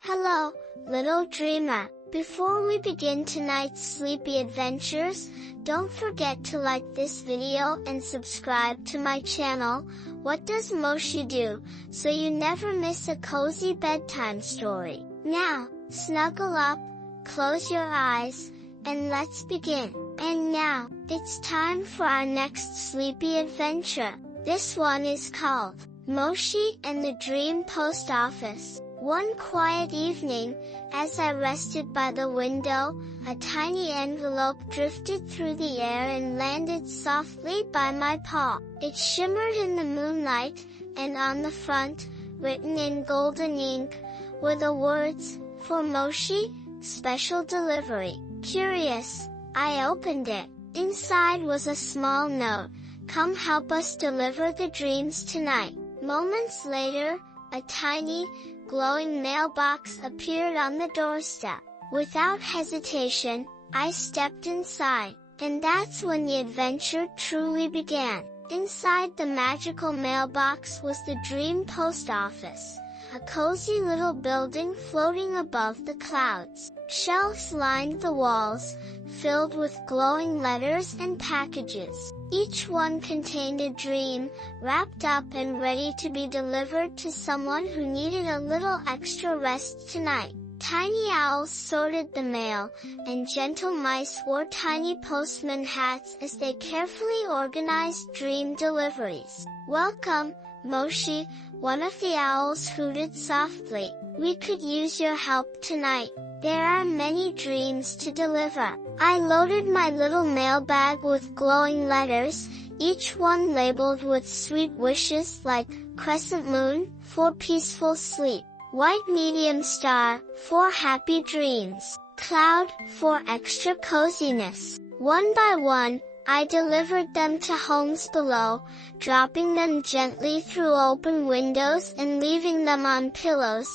Hello, little dreamer. Before we begin tonight's sleepy adventures, don't forget to like this video and subscribe to my channel, What Does Moshi Do, so you never miss a cozy bedtime story. Now, snuggle up, close your eyes, and let's begin. And now, it's time for our next sleepy adventure. This one is called Moshi and the Dream Post Office. One quiet evening, as I rested by the window, a tiny envelope drifted through the air and landed softly by my paw. It shimmered in the moonlight, and on the front, written in golden ink, were the words, "For Moshi, special delivery." Curious, I opened it. Inside was a small note, "Come help us deliver the dreams tonight." Moments later, a tiny, glowing mailbox appeared on the doorstep. Without hesitation, I stepped inside, and that's when the adventure truly began. Inside the magical mailbox was the Dream Post Office, a cozy little building floating above the clouds. Shelves lined the walls, filled with glowing letters and packages. Each one contained a dream, wrapped up and ready to be delivered to someone who needed a little extra rest tonight. Tiny owls sorted the mail, and gentle mice wore tiny postman hats as they carefully organized dream deliveries. "Welcome, Moshi," one of the owls hooted softly. "We could use your help tonight. There are many dreams to deliver." I loaded my little mailbag with glowing letters, each one labeled with sweet wishes like crescent moon, for peaceful sleep; white medium star, for happy dreams; cloud, for extra coziness. One by one, I delivered them to homes below, dropping them gently through open windows and leaving them on pillows,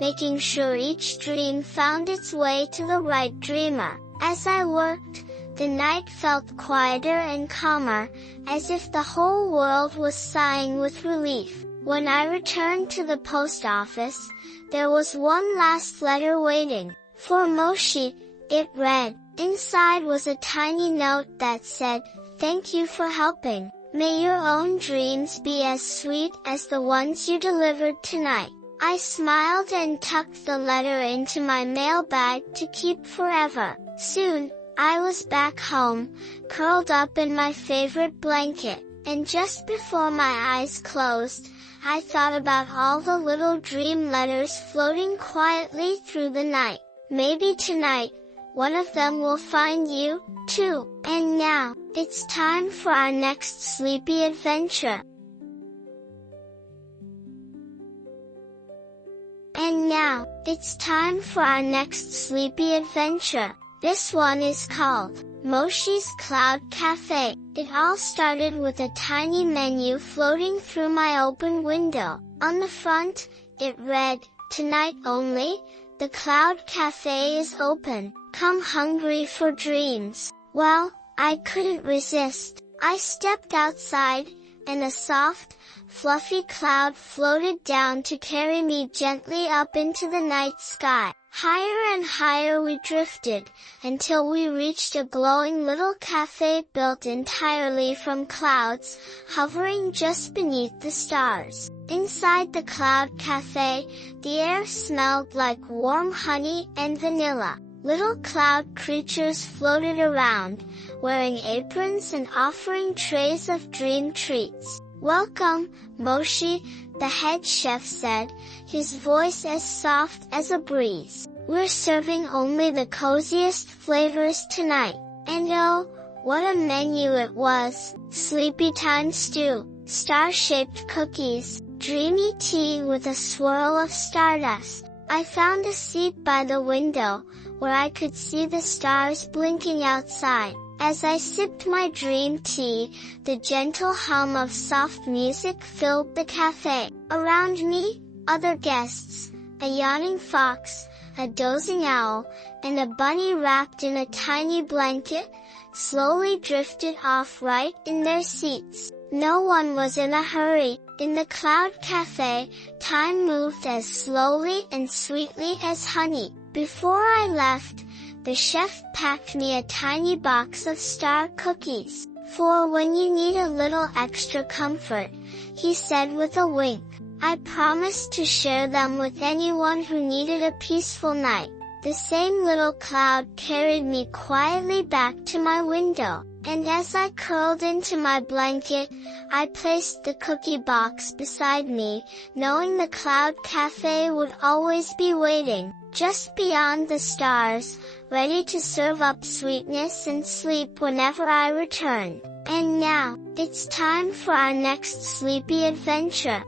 making sure each dream found its way to the right dreamer. As I worked, the night felt quieter and calmer, as if the whole world was sighing with relief. When I returned to the post office, there was one last letter waiting. "For Moshi," it read. Inside was a tiny note that said, "Thank you for helping. May your own dreams be as sweet as the ones you delivered tonight." I smiled and tucked the letter into my mailbag to keep forever. Soon, I was back home, curled up in my favorite blanket, and just before my eyes closed, I thought about all the little dream letters floating quietly through the night. Maybe tonight, one of them will find you, too. And now, it's time for our next sleepy adventure. And now, it's time for our next sleepy adventure. This one is called Moshi's Cloud Café. It all started with a tiny menu floating through my open window. On the front, it read, "Tonight only, the Cloud Café is open. Come hungry for dreams." Well, I couldn't resist. I stepped outside, and a soft, fluffy cloud floated down to carry me gently up into the night sky. Higher and higher we drifted, until we reached a glowing little cafe built entirely from clouds, hovering just beneath the stars. Inside the Cloud Cafe, the air smelled like warm honey and vanilla. Little cloud creatures floated around, wearing aprons and offering trays of dream treats. "Welcome, Moshi," the head chef said, his voice as soft as a breeze. "We're serving only the coziest flavors tonight." And oh, what a menu it was! Sleepy time stew, star-shaped cookies, dreamy tea with a swirl of stardust. I found a seat by the window, where I could see the stars blinking outside. As I sipped my dream tea, the gentle hum of soft music filled the cafe. Around me, other guests, a yawning fox, a dozing owl, and a bunny wrapped in a tiny blanket, slowly drifted off right in their seats. No one was in a hurry. In the Cloud Café, time moved as slowly and sweetly as honey. Before I left, the chef packed me a tiny box of star cookies. For when you need a little extra comfort, he said with a wink. I promised to share them with anyone who needed a peaceful night. The same little cloud carried me quietly back to my window, and as I curled into my blanket, I placed the cookie box beside me, knowing the Cloud Café would always be waiting, just beyond the stars, ready to serve up sweetness and sleep whenever I returned. And now, it's time for our next sleepy adventure.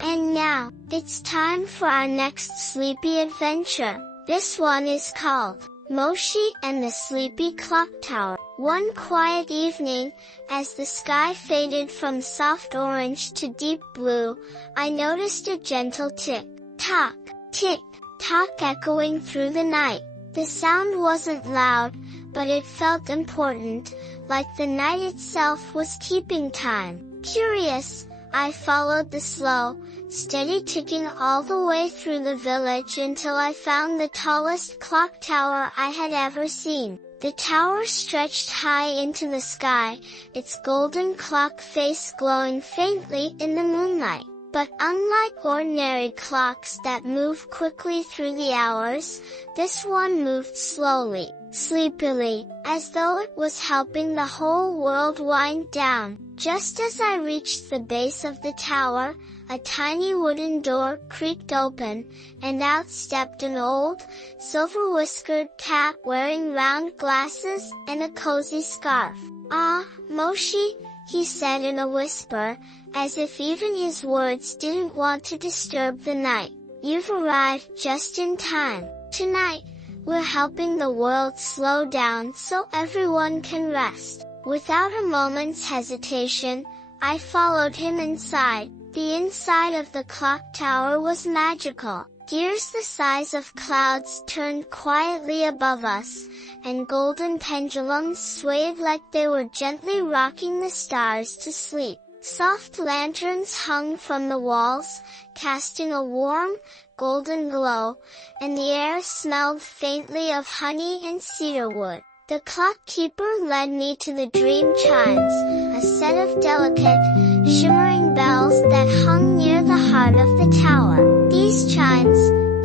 And now, it's time for our next sleepy adventure. This one is called, Moshi and the Sleepy Clocktower. One quiet evening, as the sky faded from soft orange to deep blue, I noticed a gentle tick-tock, tick-tock echoing through the night. The sound wasn't loud, but it felt important, like the night itself was keeping time. Curious, I followed the slow, steady ticking all the way through the village until I found the tallest clock tower I had ever seen. The tower stretched high into the sky, its golden clock face glowing faintly in the moonlight. But unlike ordinary clocks that move quickly through the hours, this one moved slowly, sleepily, as though it was helping the whole world wind down. Just as I reached the base of the tower, a tiny wooden door creaked open, and out stepped an old, silver-whiskered cat wearing round glasses and a cozy scarf. "Ah, Moshi," he said in a whisper, as if even his words didn't want to disturb the night. "You've arrived just in time. Tonight, we're helping the world slow down so everyone can rest." Without a moment's hesitation, I followed him inside. The inside of the clock tower was magical. Gears the size of clouds turned quietly above us, and golden pendulums swayed like they were gently rocking the stars to sleep. Soft lanterns hung from the walls, casting a warm, golden glow, and the air smelled faintly of honey and cedarwood. The clock keeper led me to the dream chimes, a set of delicate, shimmering bells that hung near the heart of the tower. "These chimes,"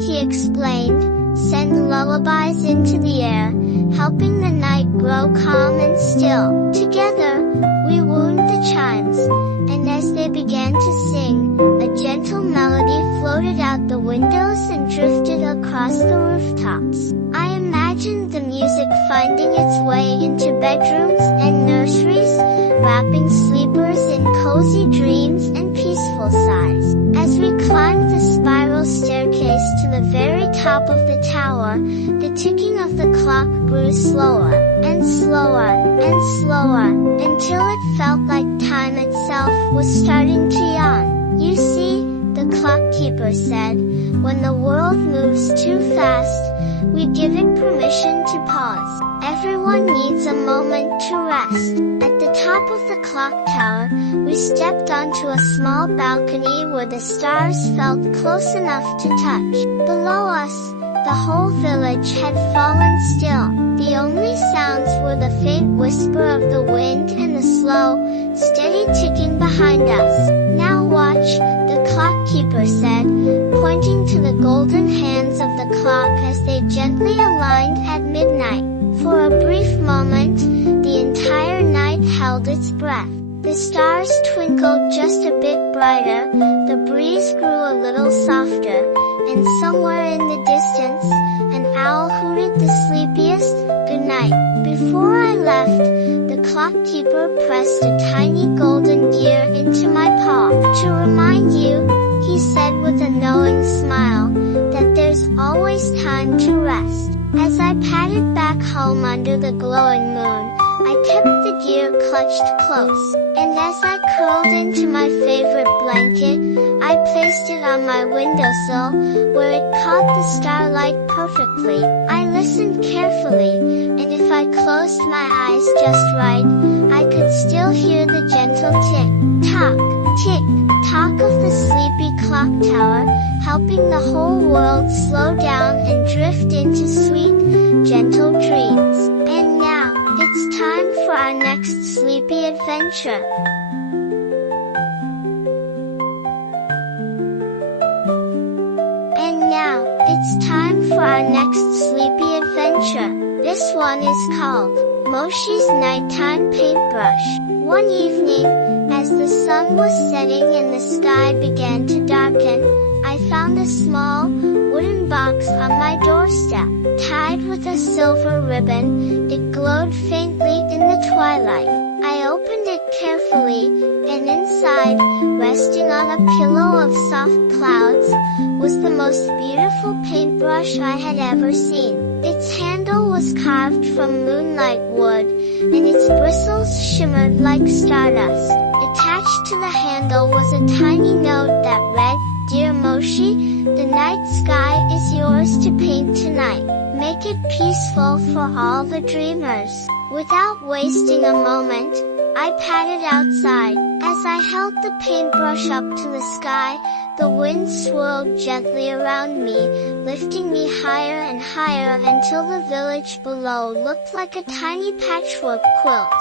he explained, "send lullabies into the air, helping the night grow calm and still." Together, we wound the chimes, and as they began to sing, a gentle melody floated out the windows and drifted across the rooftops. I imagined the music finding its way into bedrooms and nurseries, wrapping sleepers in cozy dreams and peaceful sighs. As we climbed the spiral staircase to the very top of the tower, the ticking of the clock grew slower, and slower, and slower, until it felt like time itself was starting to yawn. "You see," the clock keeper said, "when the world moves too fast, we give it permission to pause. Everyone needs a moment to rest." At the top of the clock tower, we stepped onto a small balcony where the stars felt close enough to touch. Below us, the whole village had fallen still. The only sounds were the faint whisper of the wind and the slow, steady ticking behind us. "Now watch," the clock keeper said, pointing to the golden hands of the clock as they gently aligned at midnight. For a brief moment, the entire night held its breath. The stars twinkled just a bit brighter, the breeze grew a little softer, and somewhere in the distance, an owl hooted the sleepiest goodnight. Before I left, the clock keeper pressed a tiny golden gear into my paw. "To remind you," he said with a knowing smile, "that there's always time to rest." As I padded back home under the glowing moon, I kept the gear clutched close, and as I curled into my favorite blanket, I placed it on my windowsill, where it caught the starlight perfectly. I listened carefully, and if I closed my eyes just right, I could still hear the gentle tick-tock of the sleepy clock tower, helping the whole world slow down and drift into sweet, gentle dreams. And now, it's time for our next sleepy adventure. And now, it's time for our next sleepy adventure. This one is called Moshi's Nighttime Paintbrush. One evening, as the sun was setting and the sky began to darken, I found a small, wooden box on my doorstep. Tied with a silver ribbon, it glowed faintly in the twilight. I opened it carefully, and inside, resting on a pillow of soft clouds, was the most beautiful paintbrush I had ever seen. Its handle was carved from moonlight wood, and its bristles shimmered like stardust. Attached to the handle was a tiny note that read, "Dear Moshi, the night sky is yours to paint tonight. Make it peaceful for all the dreamers." Without wasting a moment, I padded outside. As I held the paintbrush up to the sky, the wind swirled gently around me, lifting me higher and higher until the village below looked like a tiny patchwork quilt,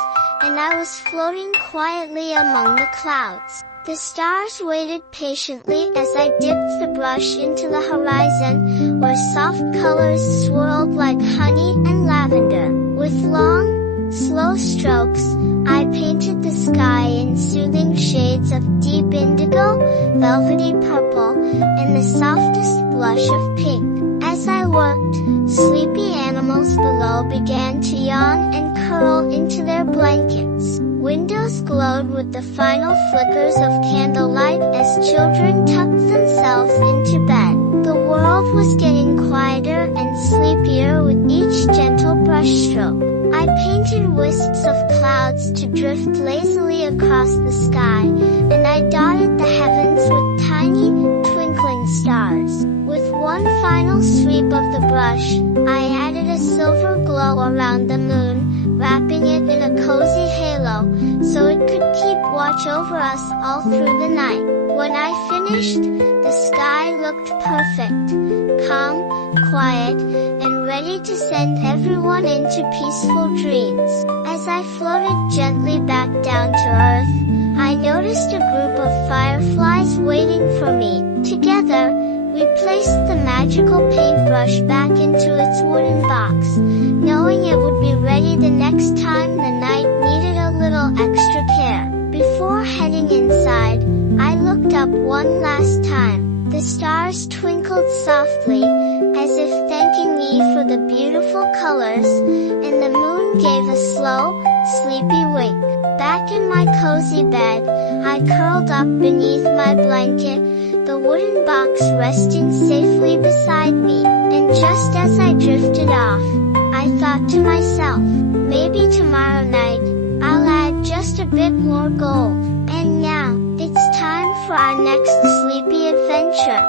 and I was floating quietly among the clouds. The stars waited patiently as I dipped the brush into the horizon, where soft colors swirled like honey and lavender. With long, slow strokes, I painted the sky in soothing shades of deep indigo, velvety purple, and the softest blush of pink. As I worked, sleepy animals below began to yawn and curl into their blankets. Windows glowed with the final flickers of candlelight as children tucked themselves into bed. The world was getting quieter and sleepier with each gentle brushstroke. I painted wisps of clouds to drift lazily across the sky, and I dotted the heavens with tiny, twinkling stars. With one final sweep of the brush, I added a silver glow around the moon, wrapping it in a cozy halo, so it could keep watch over us all through the night. When I finished, the sky looked perfect, calm, quiet, and ready to send everyone into peaceful dreams. As I floated gently back down to earth, I noticed a group of fireflies waiting for me. Together, we placed the magical paintbrush back into its wooden box, knowing it would be ready the next time the night needed a little extra care. Before heading inside, I looked up one last time. The stars twinkled softly, as if thanking me for the beautiful colors, and the moon gave a slow, sleepy wink. Back in my cozy bed, I curled up beneath my blanket, the wooden box resting safely beside me. And just as I drifted off, I thought to myself, maybe tomorrow night, I'll add just a bit more gold. And now, it's time for our next sleepy adventure.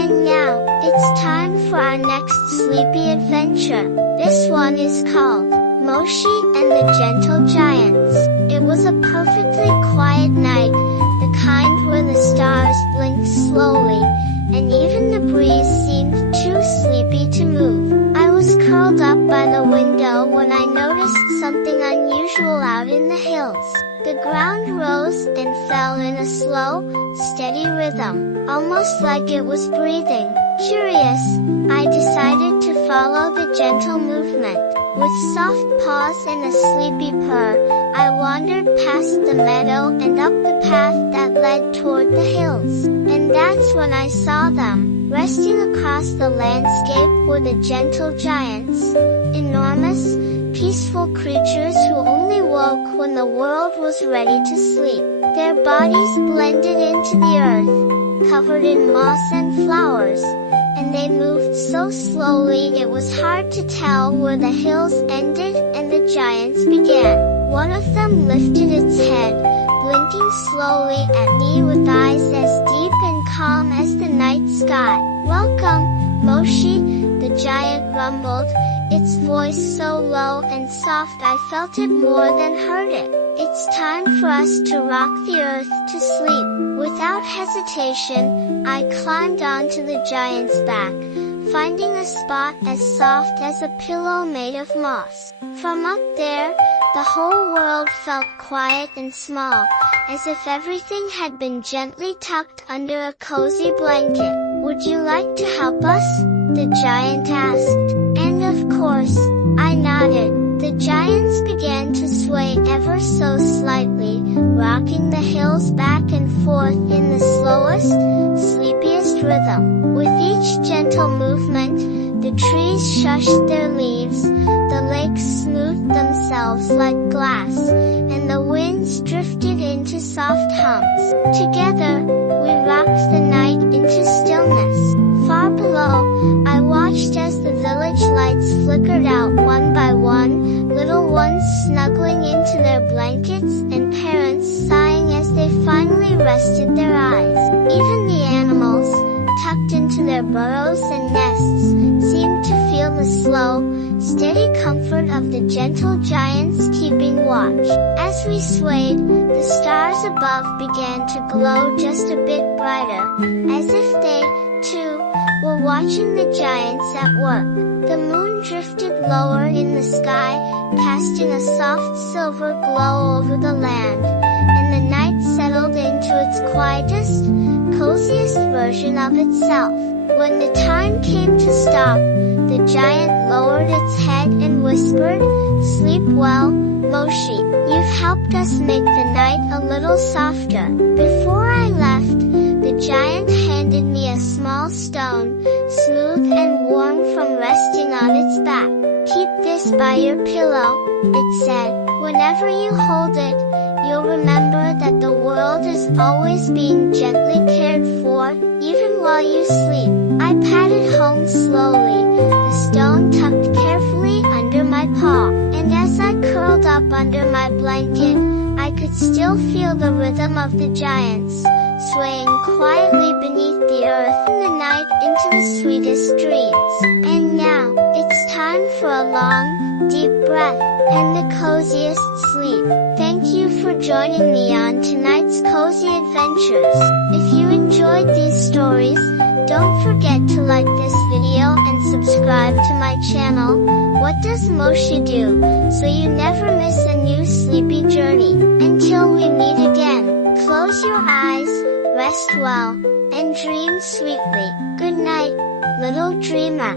And now, it's time for our next sleepy adventure. This one is called Moshi and the Gentle Giants. It was a perfectly quiet night, the kind where the stars blinked slowly, and even the breeze seemed too sleepy to move. I was curled up by the window when I noticed something unusual out in the hills. The ground rose and fell in a slow, steady rhythm, almost like it was breathing. Curious, I decided to follow the gentle movement. With soft paws and a sleepy purr, I wandered past the meadow and up the path that led toward the hills. And that's when I saw them. Resting across the landscape were the gentle giants, enormous, peaceful creatures who only woke when the world was ready to sleep. Their bodies blended into the earth, covered in moss and flowers, and they moved so slowly it was hard to tell where the hills ended and the giants began. One of them lifted its head, blinking slowly at me with eyes as deep and calm as the night sky. "Welcome, Moshi," the giant rumbled, its voice so low and soft I felt it more than heard it. "It's time for us to rock the earth to sleep." Without hesitation, I climbed onto the giant's back, finding a spot as soft as a pillow made of moss. From up there, the whole world felt quiet and small, as if everything had been gently tucked under a cozy blanket. "Would you like to help us?" the giant asked. And of course, I nodded. The giants began to sway ever so slightly, rocking the hills back and forth in the slowest, sleepiest rhythm. With each gentle movement, the trees shushed their leaves, the lakes smoothed themselves like glass, and the winds drifted into soft hums. Together, we rocked the night into stillness. Far below, I watched as the village lights flickered out one by one, little ones snuggling into their blankets and parents sighing as they finally rested their eyes. Even the animals, tucked into their burrows and nests, seemed to feel the slow, steady comfort of the gentle giants keeping watch. As we swayed, the stars above began to glow just a bit brighter, as if they, too, were watching the giants at work. The moon drifted lower in the sky, casting a soft silver glow over the land, and the night settled into its quietest, coziest version of itself. When the time came to stop, the giant lowered its head and whispered, "Sleep well, Moshi. You've helped us make the night a little softer." Before I left, the giant handed me a small stone, smooth and warm from resting on its back. "Keep this by your pillow," it said. "Whenever you hold it, you'll remember that the world is always being gently cared for, even while you sleep." I patted home slowly, the stone tucked carefully under my paw, and as I curled up under my blanket, I could still feel the rhythm of the giants, swaying quietly beneath the earth in the night into the sweetest dreams. And now, it's time for a long, deep breath, and the coziest sleep. Thank you for joining me on tonight's Cozy Adventures. If you enjoyed these stories, don't forget to like this video and subscribe to my channel, What Does Moshi Do, so you never miss a new sleepy journey. Until we meet again, close your eyes, rest well, and dream sweetly. Good night, little dreamer.